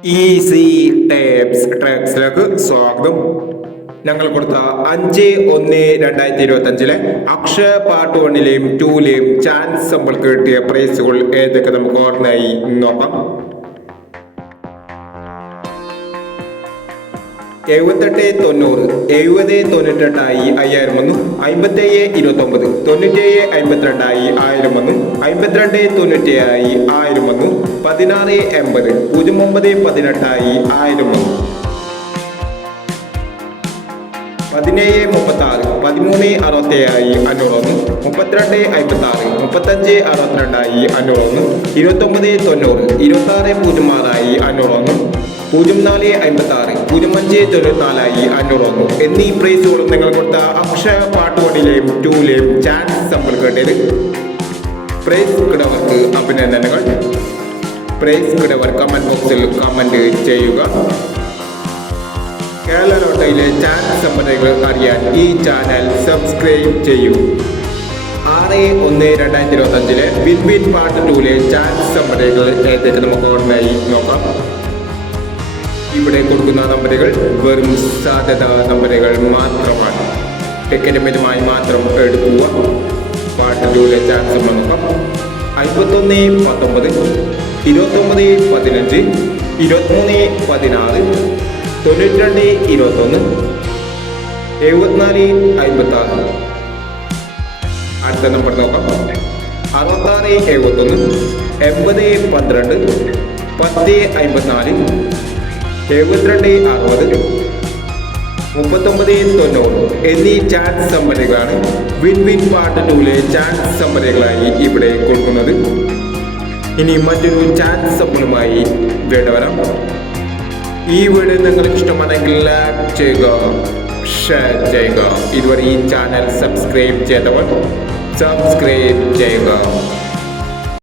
Easy tapes ട്രാക്സിലേക്ക് സ്വാഗതം. ഞങ്ങൾ കൊടുത്ത 5/1/2025 അക്ഷയ പാർട്ട് 1ലെയും 2ലെയും ചാൻസ് നമ്മൾക്ക് കിട്ടിയ പ്രൈസുകൾ ഏതൊക്കെ നമുക്ക് ഓർമ്മയായി നോക്കാം. 7890, 7098 5000 വന്നു. 5729, 9752 1000 വന്നു. 5297 1000 വന്നു. 1680, 0918 1000 വന്നു. 1736, 1367 500 വന്നു. 3256, 3562 500 വന്നു. 2990, 2606 500 വന്നു. 0456, 0594 500 വന്നു എന്നീ പ്രൈസുകളും നിങ്ങൾ കൊടുത്ത അക്ഷയ പാർട്ട് 1ലെയും 2ലെയും ചാൻസ് നമ്മൾ കേട്ടത്. പ്രൈസ് കിടവർക്ക് അഭിനന്ദനങ്ങൾ. പ്രൈസ് കിടവർ കമന്റ് ബോക്സിൽ കമന്റ് ചെയ്യുക. കേരള ലോട്ടറിയിലെ ചാൻസ് സംബന്ധങ്ങൾ അറിയാൻ ഈ ചാനൽ സബ്സ്ക്രൈബ് ചെയ്യൂ. 6/1/2025 വിൻ പാർട്ട് 2ലെ ചാൻസ് സംബന്ധങ്ങൾ ഏതൊക്കെ നമുക്ക് ഓർമ്മയായി നോക്കാം. ഇവിടെ കൊടുക്കുന്ന നമ്പറുകൾ വെറും സാധ്യത നമ്പറുകൾ മാത്രമാണ്. ടിക്കറ്റുമായി മാത്രം എടുക്കുക. പാർട്ട് 2ലെ ചാൻസ് നോക്കാം. 5119, 2915, 2316, 9221, 7456. അടുത്ത നമ്പർ നോക്കാം. 6671, 8012, 1054, 7260, 3990 എന്നീ ചാൻസ് സമ്മതികളാണ് വിൻ പാർട്ട് 2ലെ ചാൻസ് സമ്മതികളായി ഇവിടെ കൊടുക്കുന്നത്. ഇനി മറ്റൊരു ചാൻസ് സമ്മതമായി വരാം. ഈ വീഡിയോ നിങ്ങൾക്ക് ഇഷ്ടമാണെങ്കിൽ ലൈക്ക് ചെയ്യുക, ഷെയർ ചെയ്യുക. ഇതുവരെ ഈ ചാനൽ സബ്സ്ക്രൈബ് ചെയ്തവർ സബ്സ്ക്രൈബ് ചെയ്യുക.